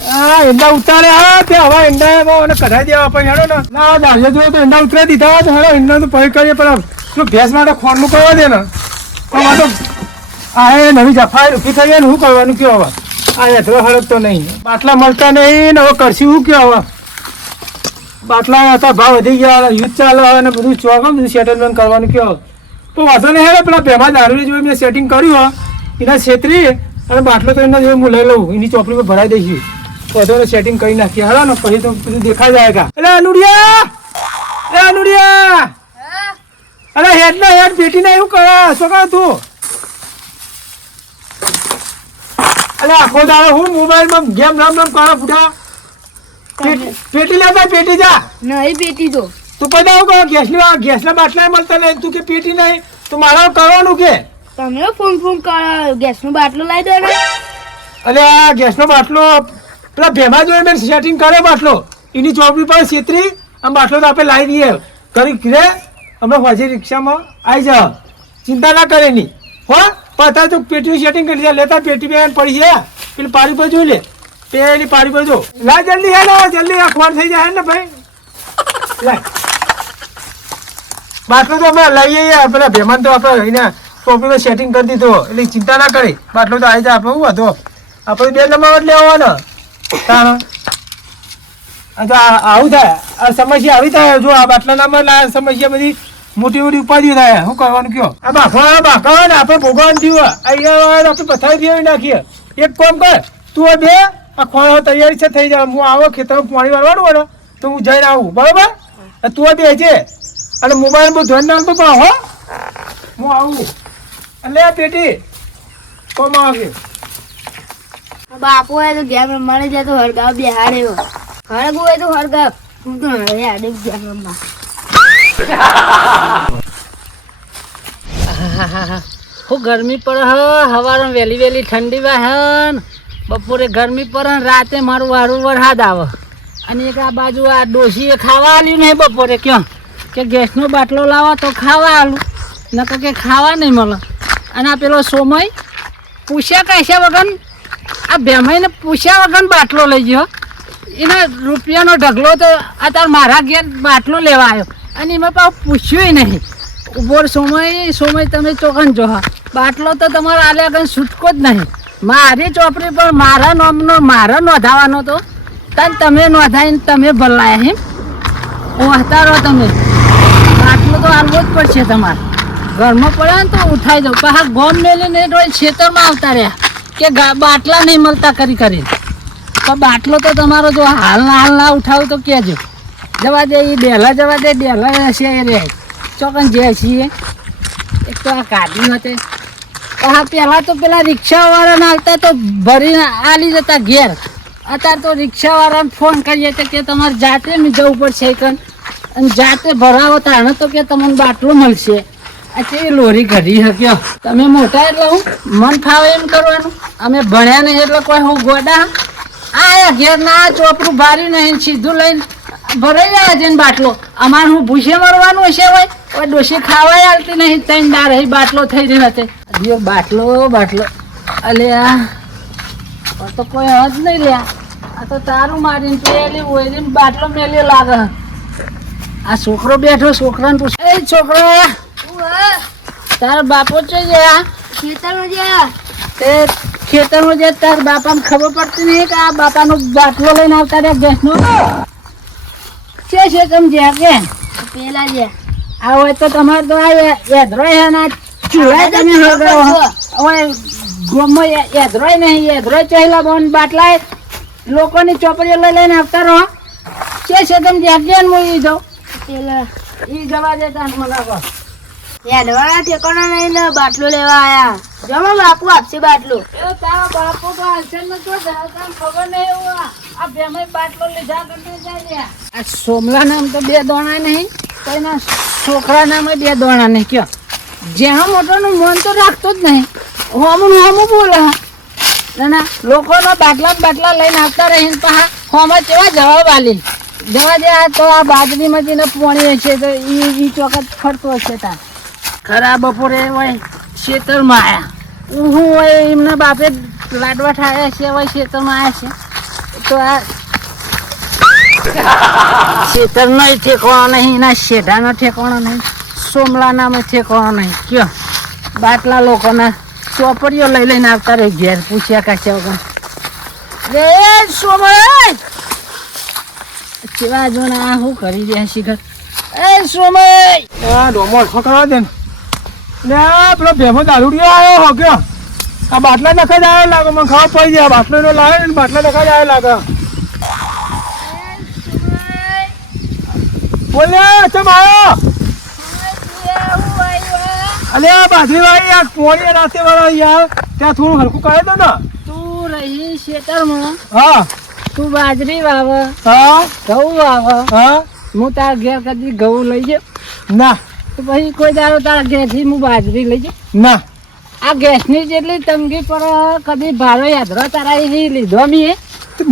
એંડા ઉતારે હા તે હવે એંડા કઢાઈ દેવા આપણે હેડો ને ના દાજે જો તો એંડા ઉતરાઈ દીધા તો હેડો એંડા તો પછી કરીએ પણ શું ભેંસ માટે ખોરનું કરવા દે ને પણ તો આ એ નવી જફાઈ રૂપી થઈ જાય ને શું કરવાનું કયો હવે આ હેઠળ હળગતો નહીં બાટલા મળતા નહીં ને હવે કરશું શું કયો હવે બાટલા હતા ભાવ વધી ગયા યુદ્ધ ચાલે અને બધું ચોકમ બધું સેટલમેન્ટ કરવાનું કયો તો વાંધો નહીં હેડે પેલા ભેમા દારૂની જોઈ મેં સેટિંગ કર્યું એના છેતરી અને બાટલો તો એના જોઈ હું લઈ લઉં એની ચોપડી પર ભરાઈ દઈશું બધો સેટિંગ કરી નાખીએ હલો ને પછી તો બધું દેખાઈ જાય એટલે અનુડિયા અરે હેડ ને હેડ બેટી ને એવું કરે શું કરે તું અરે આખો દાડો હું મોબાઈલમાં ગેમ રમ કરો ફૂટા પેટી લેતા પેટી જા નહીં પેટી તો તું પછી આવું કરો ગેસના બાટલા મળતા નહીં તું કે પેટી નહીં તો મારા કરવાનું કે તમે ફોન કરો ગેસનો બાટલો લાવી દો ને અરે આ ગેસનો બાટલો પેલા ભેમા જોઈ મેં સેટિંગ કરે બાટલો એની ચોપડી પર છેતરી આમ બાટલો તો આપણે લાવી દઈએ કરી ઘરે અમે હજી રિક્ષામાં આવી જાઓ ચિંતા ના કરે નહીં હો પતા તું પેટીનું સેટિંગ કરી દે લેતા પેટી બેન પડી જાય પેલી પાડી પર જોઈ લે પેલી પાડી પર જો લા જલ્દી હે જલ્દી અખબાર થઈ જાય ને ભાઈ લાય બાટલો તો અમે લઈએ પેલા ભેમાન તો આપણે એને ચોપડીમાં સેટિંગ કરી દીધો એટલે ચિંતા ના કરી બાટલો તો આવી જાય આપણે શું હતો આપણે બે નંબર લેવાનો તાણ આવું થાય આ સમસ્યા આવી થાય જો આ બાટલા નામાં સમસ્યા બધી મોટી મોટી ઉપાધિ થાય શું કરવાનું કયો આ બાફા ને આપણે ભોગવવાનું થયું અહીંયા આપણે પથારી ફેરવી નાખીએ એક કામ કર તું બે આ ખોળા તૈયારી છે થઈ જાય હું આવો ખેતરમાં પાણી વાળવાનું હોય ને તો હું જઈને આવું બરોબર તું બે છે અને મોબાઈલ બહુ ધ્યાન નાખતો પણ હો હું આવું એટલે આ પેટી કોમ આવે બાપુ હોય તો ગેમ રમવાને જાય તો હરગાવ બેહાડે હરગું હોય તો હરગાવ હું તો હવે આડે ગેમ રમવા ખૂબ ગરમી પડે હ સવારે વહેલી વહેલી ઠંડી વાહન બપોરે ગરમી પડે ને રાતે મારું વારું વરસાદ આવે અને એક આ બાજુ આ ડોશીએ ખાવા આલ્યું નહીં બપોરે ક્યાં કે ગેસનો બાટલો લાવો તો ખાવા આલું નકર કે ખાવા નહીં મળે અને આ પેલો સોમય પૂછ્યા કશ્યા વગર આ ભેમાઈને પૂછ્યા વગર બાટલો લઈ ગયો એને રૂપિયાનો ઢગલો તો અત્યારે મારા ઘેર બાટલો લેવા આવ્યો અને એમાં પાછું પૂછ્યું નહીં ઉભો સમય તમે ચોકન જો બાટલો તો તમારો આલ્યા આગળ છૂટકો જ નહીં મારી ચોપડી પર મારા નામનો મારા નોંધાવાનો તો તમે નોંધાઈને તમે ભલાયા એમ વાહતા રહો તમે બાટલો તો આલવો જ પડશે તમારે ઘરમાં પડે ને તો ઉઠાઈ દઉં પાછા ગોમ મેલીને રોજ ખેતરમાં આવતા રહ્યા કે બાટલા નહીં મળતા કરી તો બાટલો તો તમારો જો હાલ ના ઉઠાવું તો કહેજો જવા દે એ ડેલા જવા દે ડેલા હશે એ રે ચોકન જે છીએ એક તો આ કાઢી હતી હા પહેલાં તો પેલા રિક્ષાવાળાને આવતા તો ભરીને આલી જતા ઘેર અત્યારે તો રિક્ષાવાળાને ફોન કરીએ કે તમારે જાતે જવું પડશે કન અને જાતે ભરાવો તાણે તો કે તમને બાટલો મળશે અચ્છા એ લોરી કાઢી શક્યો તમે મોટા એટલે હું મન ફાવે એમ કરવાનું અમે ભણ્યા નહીં એટલે કોઈ હું ગોડા આ ઘેર ના ચોપડું ભારી નહીં સીધું લઈને ભરાઈ જાય છે ને બાટલો અમારે હું ભૂસે મરવાનું હશે હોય ડોશી ખાવાય આવતી નહીં ત્રણ દાર એ બાટલો થઈ રહ્યો હતો બાટલો અલે આ તો કોઈ હજ નહીં લ્યા આ તો તારું મારીને પેલી ઓયરીને બાટલો મેલ્યો લાગે આ છોકરો બેઠો છોકરાને પૂછ એ છોકરો તારા બાપો છે ખેતરમાં ગયા તે ખેતરમાં જે તારા બાપાને ખબર પડતી નહીં કે આ બાપાનો બાટલો લઈને આવતા રહ્યા ગેસનો છે તમે જ્યાં કે પેલા ગયા આ હોય તો તમારે તો આ એધરોય ના ચૂલા તમે હવે ગોમમાં એધરોય નહીં એધરોય ચહેલા બોન બાટલા લોકોની ચોપડીઓ લઈને આવતા રહો છે તમે જ્યાં ગયા ને હું જાઉં પેલા એ જવા દેતા મને કહો યાદવાળા ઠેકાણા નહીં ને બાટલો લેવા આયા જમા બાપુ આપશે બાટલો તારો બાપો તો હાલશે ને તો ખબર નહીં એવું આ ભેમાઈ બાટલો લીધા કરતો જાય આ સોમલા નામ તો બે દોણા નહીં કોઈના છોકરા નામે બે દોણા નહીં કયો જ્યાં મોટોનું મન તો રાખતો જ નહીં હોમું બોલે ના લોકોનો બાટલા લઈને આવતા રહીને પાછા હોમાં કેવા જવાબ આલી જવા દે આ તો આ બાજરીમાંથી ને પોણી હશે તો એ ચોકત ફરતો હશે તાર ખરા બપોરે હોય ખેતરમાં આવ્યા હું હોય એમના બાપે લાડવા ઠાયા છે હોય ખેતરમાં આવ્યા છે તો આ ખેતરનો ઠેકવાનો નહીં, ના શેઢાનો ઠેકવાનો નહીં, સોમલાનામાં ઠેકવાનો નહીં. કયો બાટલા લોકોના ચોપડીઓ લઈ લઈને આવતા રહી ઘેર પૂછ્યા કાચ્યા વગર. રે સોમય કેવા જો આ શું કરી રહ્યા શિખર? એ સોમય આ ડોમો અડખો કરવા દે ને. લે આ પેલો ભેમો દારૂડિયો આવ્યો હો કયો આ બાટલા નખાઈ જ આવ્યો લાગે, મને ખબર પડી જાય બાટલો એનો લાવે ને બાટલા નખાઈ જ આવ્યો લાગે. બોલ ચમ આવ્યો? અલે આ બાજરી વાળી યાર પોણી રાતે વાળા યાર ત્યાં થોડું હલકું કરે દો ને. તું રહી ખેતરમાં, હા તું બાજરી વાવ, હા ઘઉં વાવ, હા હું તારા ઘેર કદી ઘઉં લઈ જાઉં ના તો પછી કોઈ દાડો તારા ઘેરથી હું બાજરી લઈ જાઉં? ના આ ગેસની જેટલી તંગી પર કદી ભારો યાદરો તારા એ લીધો મી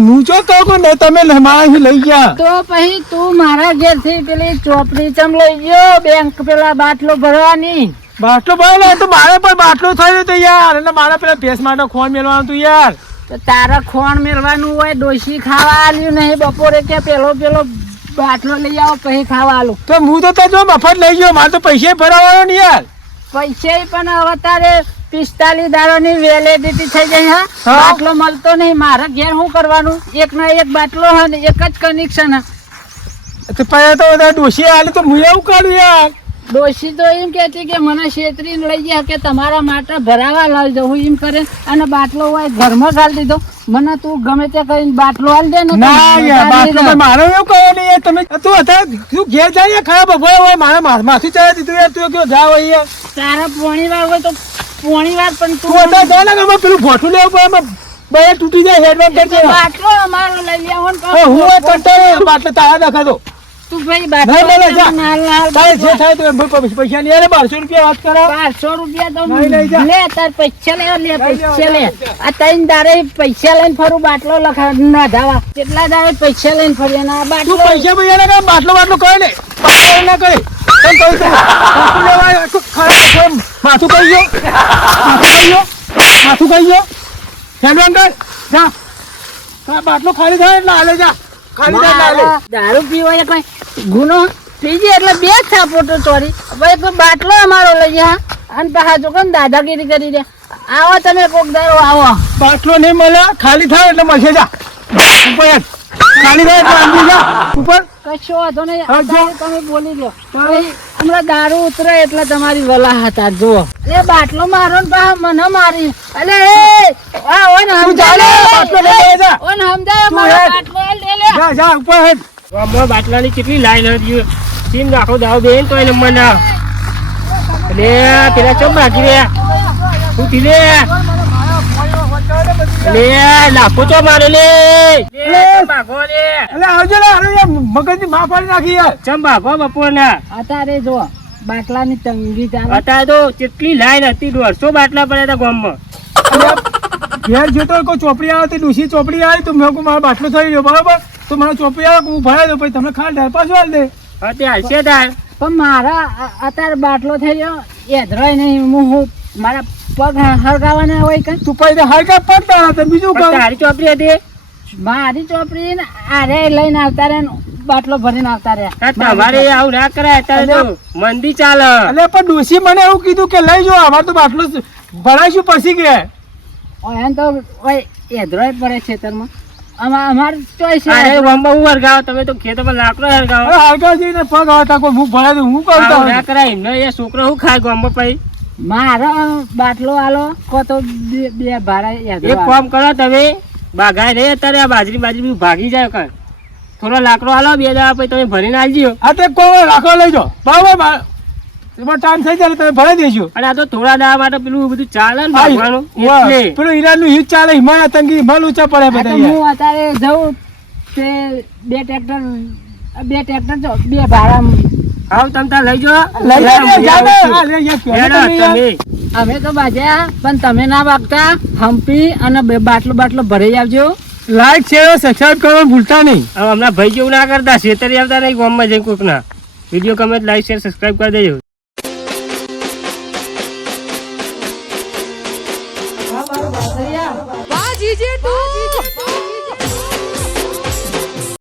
હું જો કહું ને તમે મારા અહીં લઈ ગયા તો પછી તું મારા ઘેરથી પેલી ચોપડી ચમ લઈ ગયો બેંક પેલા બાટલો ભરવાની? બાટલો ભરે તો મારે પણ બાટલો થયો તો યાર, અને મારે પેલા ભેંસ માટે ખોણ મેળવાનું હતું યાર. તો તારા ખોણ મેળવાનું હોય, ડોશી ખાવા આલ્યું નહીં બપોરે કે પેલો બાટલો લઈ આવો પછી ખાવા આલું? તો હું તો જો મફત લઈ ગયો, મારે તો પૈસા ભરાવાનો ને યાર. પૈસા પણ હવે તારે 45 દાડાની વેલિડિટી થઈ ગઈ. હા હા. બાટલો મળતો નહીં, મારા ઘેર શું કરવાનું? એક ના એક બાટલો હે ને એક જ કનેક્શન હે. તો પહેલા તો બધા ડોસી આલે તો હું એવું કાઢું યાર. ડોશી તો એમ કહેતી કે મને છેતરીને લઈ ગયા કે તમારા માટે ભરાવા લઈ જાઉં એમ કરે, અને બાટલો હોય ઘરમાં ઘાલી દીધો. મને તું ગમે તે કરીને બાટલો આલી દે ને તો ના યાર બાટલો પણ મારે એવું કહો ને યાર. તમે તું અત્યારે તું ઘેર જાય યાર, ખરાબ ભોય હોય મારે માથું ચડાવી દીધું યાર. તું કયો જાવ યાર તારા પોણી વાર હોય તો પોણી વાર પણ તું અત્યારે જાય ને એમાં પેલું ભોઠું લેવું પડે, એમાં બે તૂટી જાય હેડવાન કરજે. બાટલો અમારો લઈ લેવો ને હું હોય કંટાળે બાટલો તારા દેખાતો તું ભાઈ નહીં બાટલો બોલે જા. નાલ નાલ તારે જે થાય તો પૈસા નહીં યાર. 1200 રૂપિયા વાત કરો. 1200 રૂપિયા તો નહીં, નહીં, જા. લે તાર પૈસા લે પૈસા લે. જા. આ તૈન દાડે પૈસા લઈને ફરું બાટલો લખા ના ધાવા. કેટલા દાડે પૈસા લઈને ફરી અને આ તું બાટલો પૈસા પૈસા ના કરે, બાટલો કરે ને બાટલો ના કરે. તને કહું છું, બાટલો લેવાય, આખું ખરાબ માથું કહી ગયો, માથું કહી ગયો. હેડવાન કર જા. આ બાટલો ખાલી થાય એટલે હાલે જા, ખાલી થાય એટલે હાલે. મારા દારૂ પીવાય કોઈ ગુનો પીજી એટલે બે જ થાપોટો ચોરી. હવે કોઈ બાટલો અમારો લઈ જા અને પાછા જો કોણ દાદાગીરી કરી દે. આવો તમે કોક દારો આવો. બાટલો નહીં મળે, ખાલી થાય એટલે મળશે જા. ઉપર હેડ. ખાલી થાય એટલે આંબી જા ઉપર. કશો વાંધો નહીં. હા, જો. અત્યારે તમે બોલી લો. પછી હમણાં દારૂ ઉતરે એટલે તમારી વલા હતા જુઓ. એ બાટલો મારો ને પાછા મને મારી. અલે એ આ ઓન તું જા લે, બાટલો લઈ લે જા. ઓન સમજાય તું મારો હેડ. બાટલો લે લે. જા જા ઉપર હેડ. ગામમાં બાટલાની કેટલી લાઈન હતી, સીમ નાખો દાવ બેન તો એને નંબર ના લે. પેલા ચમ બાકી રે શું થી લે લે લાખો તો મારે લે ભાગો લે એટલે આવજો ને, અરે યાર મગજની માં પાડી નાખી યાર. ચમ ભાગો બપોર ના. અત્યારે જો બાટલાની તંગી ચાલે. અત્યારે તો કેટલી લાઈન હતી, 150 બાટલા પડ્યા હતા ગામમાં. ઘેર જતો કોઈ ચોપડી આવે તો ડૂસી ચોપડી આવી તો મેં કહું મારો બાટલો થઈ ગયો બરાબર, તો મને ચોપડી આવે હું ભરાઈ દઉં પછી તમે ખાલી ડાળ પાછું હાલ દે. હા તે હાલશે તાર. પણ મારા અત્યારે બાટલો થઈ ગયો એધરાય નહીં. હું મારા પગ હરગાવાના હોય કઈ. તું પછી હરકા પડતા હતા બીજું પણ કહું. તારી ચોપડી હતી મારી ચોપડી ને આરે લઈને આવતા રહ્યા ને બાટલો ભરીને આવતા રહ્યા. તમારે આવું ના કરાય. અત્યારે તો મંદી ચાલે. એટલે પણ ડોસી મને એવું કીધું કે લઈ જાઓ, અમારે તો બાટલો ભરાઈશું પછી ગયા. એમ તો એધરાય પડે ખેતરમાં. અમારે ચોઈસ અરે ગામમાં હું હરગાવો, તમે તો ખેતરમાં લાકડો હરગાવો. હરકા જઈને પગ આવતા કોઈ હું ભરાઈ દઉં હું આવું ના કરતા. કરાય. એમને એ છોકરો શું ખાય ગામમાં પછી? મારો બાટલો આલો કો તો બે ભાડા એક એધરો કામ કરો તમે, બાગાય નહીં અત્યારે આ બાજરી બધું ભાગી જાય કાંઈ. થોડો લાકડો આલો, 2 દાડા પછી તમે ભરીને આવજો. આ તે કોઈ રાખવા લઈ જાઓ બરાબર. એમાં ટાઈમ થઈ જાય તમે ભરાઈ દેજો. અને આ તો થોડા દાડા માટે પેલું બધું ચાલે ને હા, ભાગવાનું વાહ. એટલે. પેલું ઈરાનનું યુદ્ધ ચાલે, હિમાલય તંગી હિમાલ ઊંચા પડે બધા યાર. હું અત્યારે જઉં તે બે ટ્રેક્ટર જો 2 ભાડા આવ તમ તાર લઈ જાઓ. લઈ જાઓ, લઈ જાઓ ને. જાઓ. આ લઈ જાઓ, કહો ને હેડો તમે યાર. તમે. અમે તો બાજ્યા પણ તમે ના વાગતા. હંપી અને બાટલો ભરાઈ આવજો. લાઈક શેર સબસ્ક્રાઇબ કરવાનું ભૂલતા નહીં. હવે હમણાં ભાઈ જેવું ના કરતા, છેતરી આવતા નહીં ગામમાં જઈ કોકના. વિડીયો ગમે લાઈક શેર સબસ્ક્રાઈબ કરી દેજો.